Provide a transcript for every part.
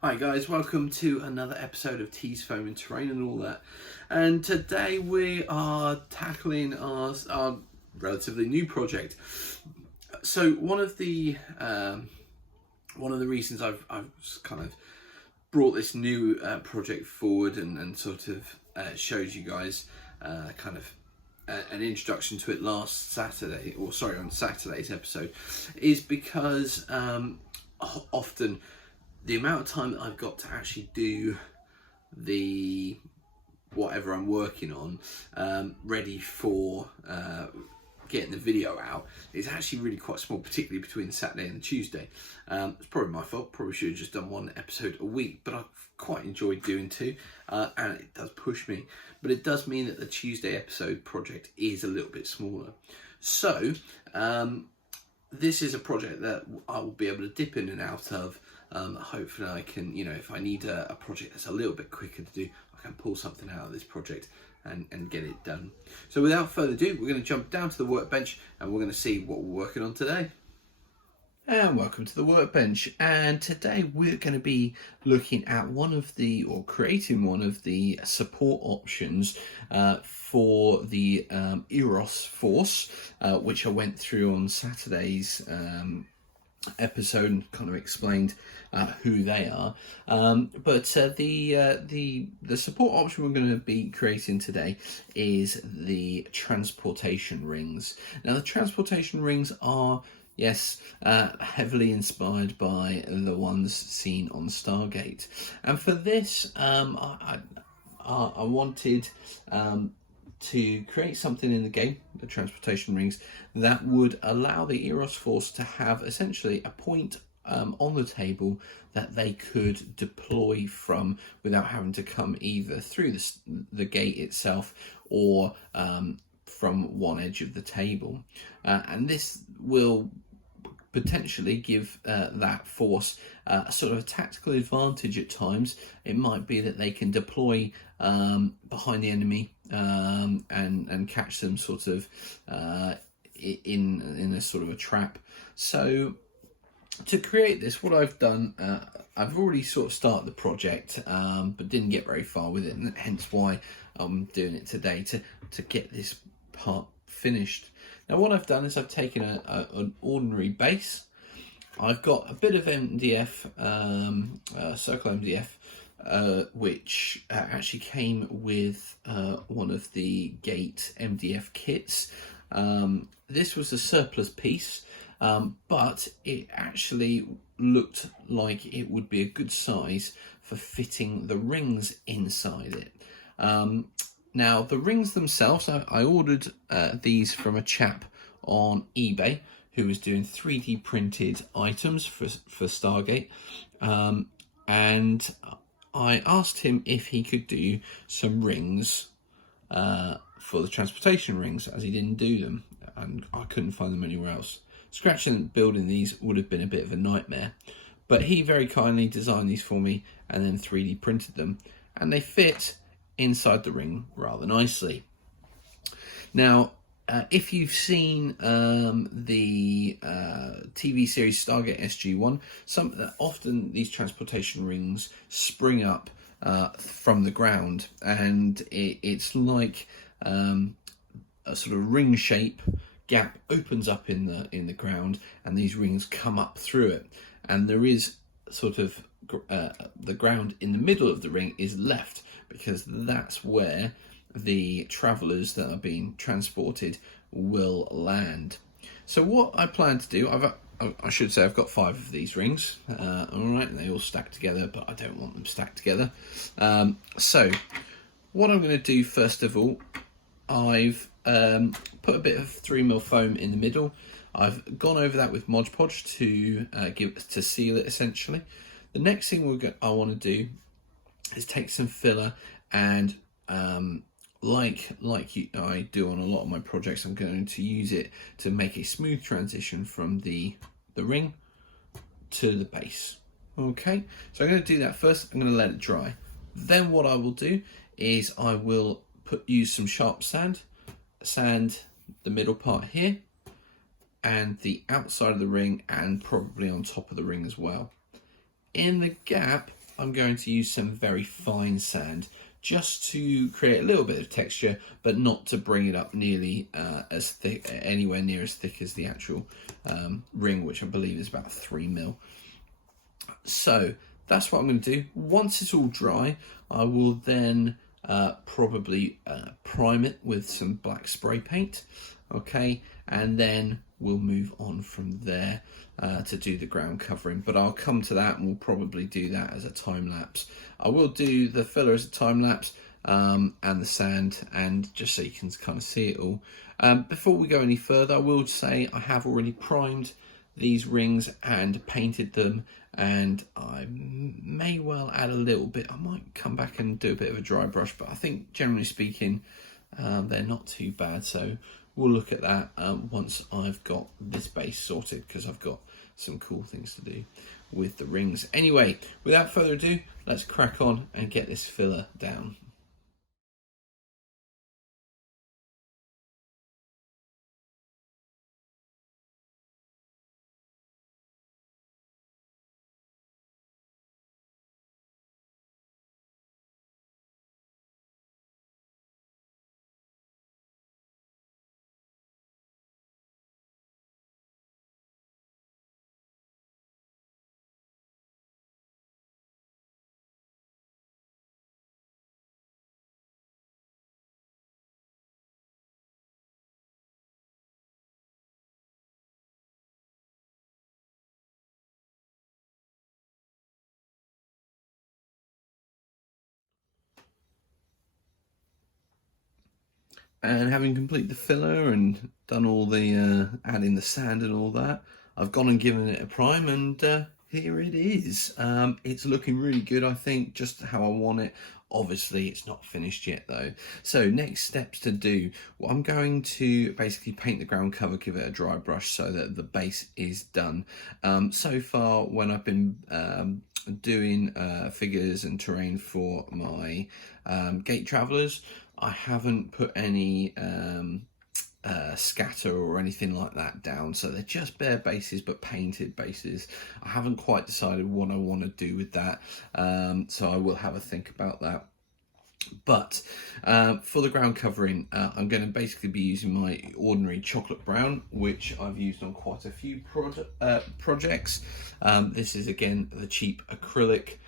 Hi guys, welcome to another episode of Tees, Foam and Terrain and all that. And today we are tackling our relatively new project. So one of the reasons I've kind of brought this new project forward and sort of showed you guys an introduction to it last Saturday, on Saturday's episode, is because often the amount of time that I've got to actually do the whatever I'm working on ready for getting the video out is actually really quite small, particularly between the Saturday and the Tuesday. It's probably my fault. Probably should have just done one episode a week, but I've quite enjoyed doing two, and it does push me. But it does mean that the Tuesday episode project is a little bit smaller. So this is a project that I will be able to dip in and out of. Hopefully I can, if I need a project that's a little bit quicker to do, I can pull something out of this project and get it done. So without further ado, we're going to jump down to the workbench and we're going to see what we're working on today. And welcome to the workbench, and today we're going to be looking at creating one of the support options for the Eros Force, which I went through on Saturday's episode and kind of explained who they are. But the support option we're going to be creating today is the transportation rings. Now the transportation rings are, yes, heavily inspired by the ones seen on Stargate. And for this, I wanted to create something in the game, the transportation rings, that would allow the Eros Force to have essentially a point on the table that they could deploy from without having to come either through the gate itself or from one edge of the table. And this will potentially give that force a sort of a tactical advantage at times. It might be that they can deploy behind the enemy and catch them sort of in a sort of a trap. So to create this, what I've done, I've already sort of started the project, but didn't get very far with it, and hence why I'm doing it today to get this part finished. Now what I've done is I've taken an ordinary base. I've got a bit of MDF, circle MDF, which actually came with one of the Gate MDF kits. This was a surplus piece, but it actually looked like it would be a good size for fitting the rings inside it. Now, the rings themselves, I ordered these from a chap on eBay who was doing 3D printed items for Stargate. And I asked him if he could do some rings for the transportation rings, as he didn't do them, and I couldn't find them anywhere else. Scratching and building these would have been a bit of a nightmare. But he very kindly designed these for me and then 3D printed them, and they fit inside the ring rather nicely. Now, if you've seen the TV series Stargate SG-1, often these transportation rings spring up from the ground, and it's like a sort of ring shape gap opens up in the ground, and these rings come up through it, and there is sort of the ground in the middle of the ring is left, because that's where the travellers that are being transported will land. So what I plan to do, I should say I've got 5 of these rings, alright, and they all stack together, but I don't want them stacked together. So what I'm going to do first of all, I've put a bit of 3mm foam in the middle. I've gone over that with Mod Podge to seal it essentially. The next thing I want to do is take some filler and like I do on a lot of my projects, I'm going to use it to make a smooth transition from the ring to the base. Okay, so I'm going to do that first. I'm going to let it dry. Then what I will do is I will use some sharp sand the middle part here and the outside of the ring, and probably on top of the ring as well. In the gap I'm going to use some very fine sand just to create a little bit of texture, but not to bring it up nearly as thick, anywhere near as thick as the actual ring, which I believe is about 3 mil. So that's what I'm going to do. Once it's all dry, I will then probably prime it with some black spray paint, okay, and then we'll move on from there to do the ground covering, but I'll come to that and we'll probably do that as a time lapse. I will do the filler as a time lapse and the sand, and just so you can kind of see it all. Before we go any further, I will say I have already primed these rings and painted them, and I may well add a little bit. I might come back and do a bit of a dry brush, but I think generally speaking they're not too bad, so we'll look at that once I've got this base sorted, because I've got some cool things to do with the rings. Anyway, without further ado, let's crack on and get this filler down. And having completed the filler and done all the adding the sand and all that, I've gone and given it a prime, and here it is. It's looking really good, I think, just how I want it. Obviously, it's not finished yet though. So next steps to do, well, I'm going to basically paint the ground cover, give it a dry brush so that the base is done. So far, when I've been doing figures and terrain for my gate travelers, I haven't put any scatter or anything like that down, so they're just bare bases but painted bases. I haven't quite decided what I want to do with that, so I will have a think about that. But for the ground covering, I'm going to basically be using my ordinary chocolate brown, which I've used on quite a few projects. This is again the cheap acrylic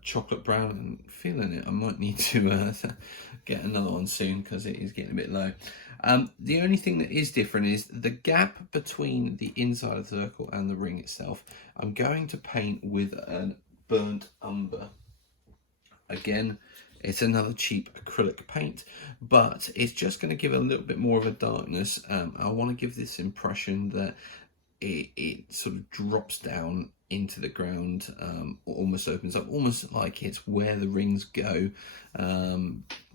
chocolate brown, and feeling it, I might need to get another one soon because it is getting a bit low. The only thing that is different is the gap between the inside of the circle and the ring itself. I'm going to paint with a burnt umber. Again, it's another cheap acrylic paint, but it's just going to give a little bit more of a darkness. I want to give this impression that it sort of drops down into the ground, or almost opens up, almost like it's where the rings go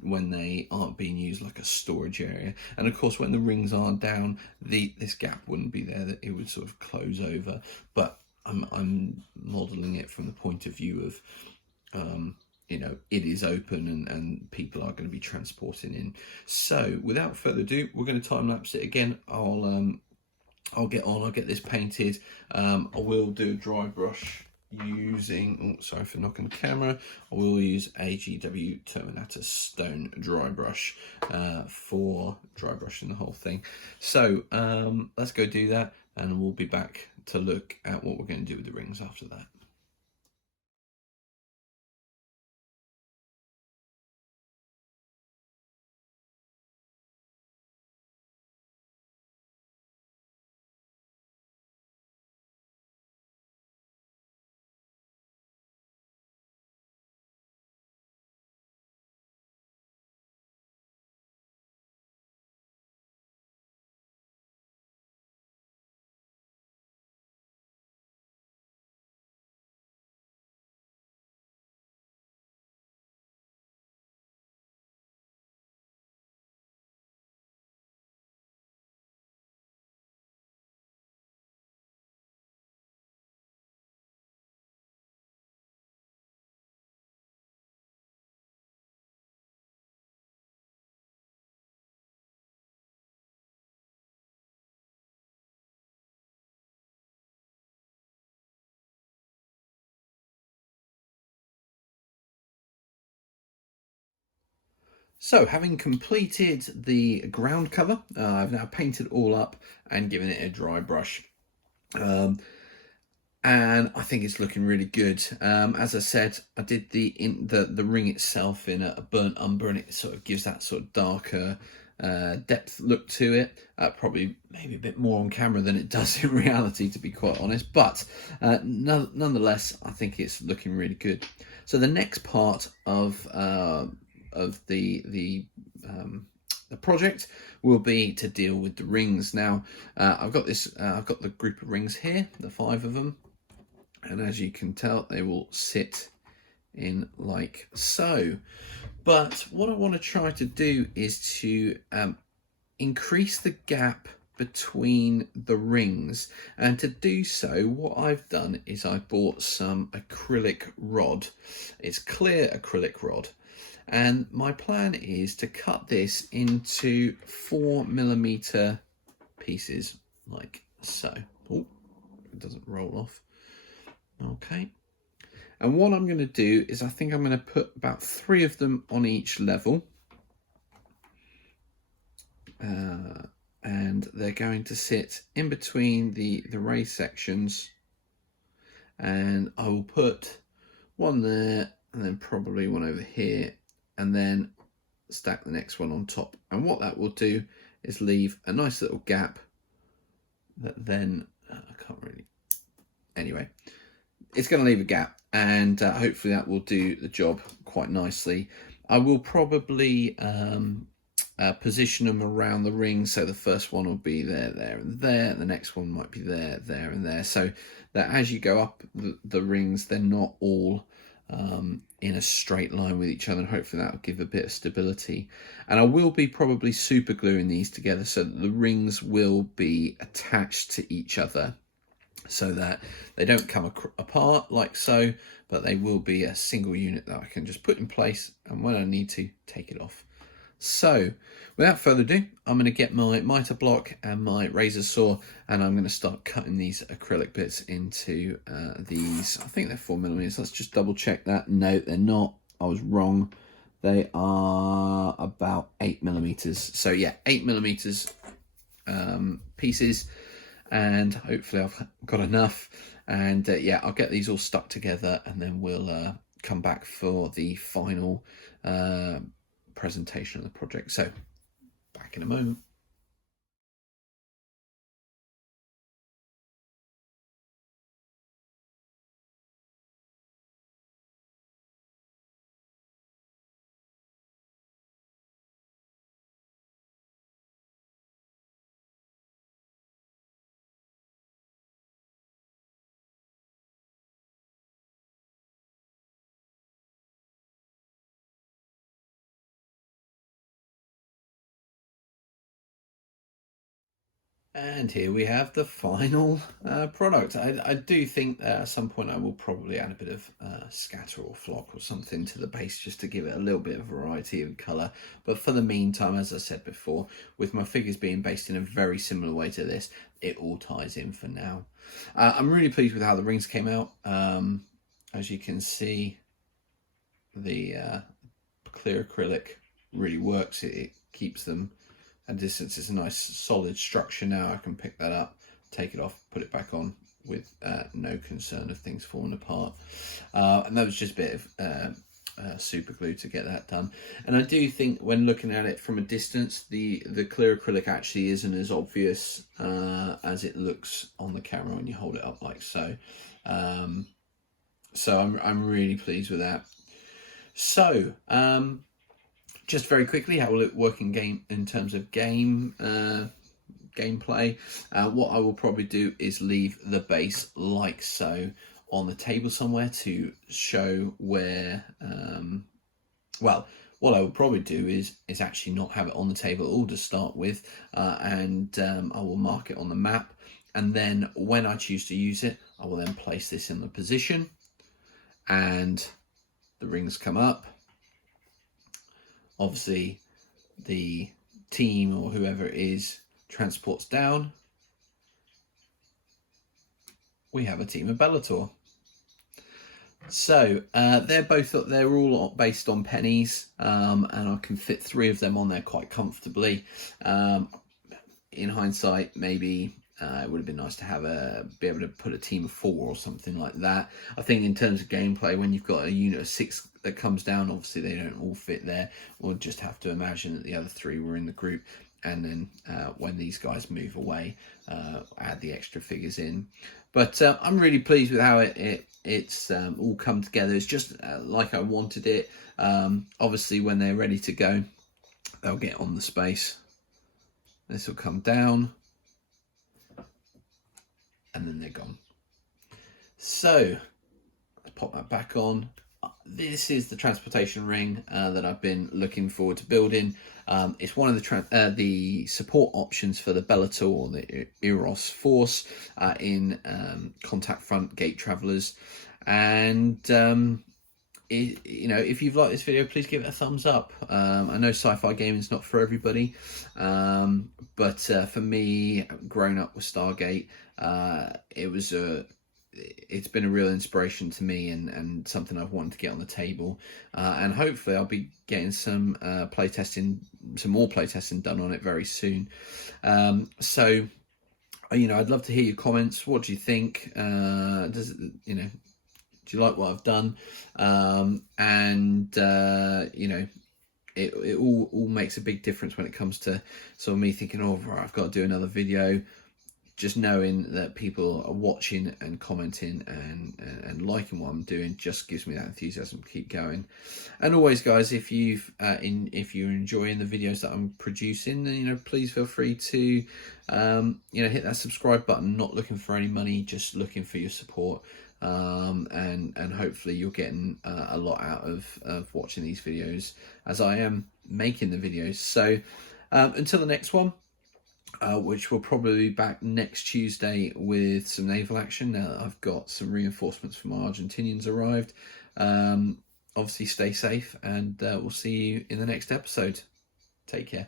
when they aren't being used, like a storage area. And of course, when the rings are down, this gap wouldn't be there, that it would sort of close over. But I'm modeling it from the point of view of you know, it is open and people are going to be transporting in. So without further ado, we're going to time lapse it again. I'll get this painted. I will do a dry brush using, oh, sorry for knocking the camera. I will use a GW Terminator Stone dry brush for dry brushing the whole thing. So let's go do that, and we'll be back to look at what we're going to do with the rings after that. So, having completed the ground cover, I've now painted it all up and given it a dry brush. And I think it's looking really good. As I said, I did the ring itself in a burnt umber, and it sort of gives that sort of darker depth look to it. Probably maybe a bit more on camera than it does in reality, to be quite honest. But nonetheless, I think it's looking really good. So the next part of the project will be to deal with the rings. Now, I've got the group of rings here, the 5 of them. And as you can tell, they will sit in like so. But what I want to try to do is to increase the gap between the rings. And to do so, what I've done is I bought some acrylic rod. It's clear acrylic rod. And my plan is to cut this into 4mm pieces, like so. Oh, it doesn't roll off. Okay, and what I'm going to do is I think I'm going to put about 3 of them on each level, and they're going to sit in between the raised sections, and I will put one there and then probably one over here, and then stack the next one on top. And what that will do is leave a nice little gap that then I can't really, anyway, it's going to leave a gap, and hopefully that will do the job quite nicely. I will probably position them around the ring, so the first one will be there, there and there, the next one might be there, there and there, so that as you go up the rings, they're not all in a straight line with each other, and hopefully that will give a bit of stability. And I will be probably super gluing these together so that the rings will be attached to each other, so that they don't come apart like so, but they will be a single unit that I can just put in place, and when I need to, take it off. So without further ado, I'm going to get my mitre block and my razor saw, and I'm going to start cutting these acrylic bits into these. I think they're 4mm. Let's just double check that. No, they're not. I was wrong. They are about 8mm. So yeah, 8mm pieces. And hopefully I've got enough, and yeah, I'll get these all stuck together, and then we'll come back for the final presentation of the project. So back in a moment. And here we have the final product. I do think that at some point I will probably add a bit of scatter or flock or something to the base, just to give it a little bit of variety of colour. But for the meantime, as I said before, with my figures being based in a very similar way to this, it all ties in for now. I'm really pleased with how the rings came out. As you can see, the clear acrylic really works. It keeps them at distance. It's a nice solid structure now. I can pick that up, take it off, put it back on with no concern of things falling apart. And that was just a bit of super glue to get that done. And I do think when looking at it from a distance, the clear acrylic actually isn't as obvious as it looks on the camera when you hold it up like so. So I'm really pleased with that. So just very quickly, how will it work in game in terms of gameplay? What I will probably do is leave the base like so on the table somewhere to show where. Well, what I would probably do is actually not have it on the table at all to start with, and I will mark it on the map, and then when I choose to use it, I will then place this in the position, and the rings come up. Obviously, the team or whoever it is transports down. We have a team of Bellator. So they're all based on pennies, and I can fit 3 of them on there quite comfortably. In hindsight, maybe it would have been nice to have be able to put a team of 4 or something like that. I think in terms of gameplay, when you've got a unit of 6 that comes down, obviously they don't all fit there. We'll just have to imagine that the other 3 were in the group, and then when these guys move away, add the extra figures in. But I'm really pleased with how it's all come together. It's just like I wanted it. Obviously, when they're ready to go, they'll get on the space. This will come down, and then they're gone. So let's pop that back on. This is the transportation ring that I've been looking forward to building. It's one of the support options for the Bellator or the Eros Force in Contact Front Gate Travelers. And if you've liked this video, please give it a thumbs up. I know sci-fi gaming is not for everybody, but for me, growing up with Stargate, it's been a real inspiration to me, and something I've wanted to get on the table, and hopefully I'll be getting some more playtesting done on it very soon. So I'd love to hear your comments. What do you think? Do you like what I've done? It all makes a big difference when it comes to sort of me thinking, oh, right, I've got to do another video. Just knowing that people are watching and commenting and liking what I'm doing just gives me that enthusiasm to keep going. And always, guys, if you're enjoying the videos that I'm producing, then please feel free to hit that subscribe button. Not looking for any money, just looking for your support. And hopefully you're getting a lot out of watching these videos as I am making the videos. So until the next one, which will probably be back next Tuesday with some naval action. Now that I've got some reinforcements from our Argentinians arrived. Obviously stay safe, and we'll see you in the next episode. Take care.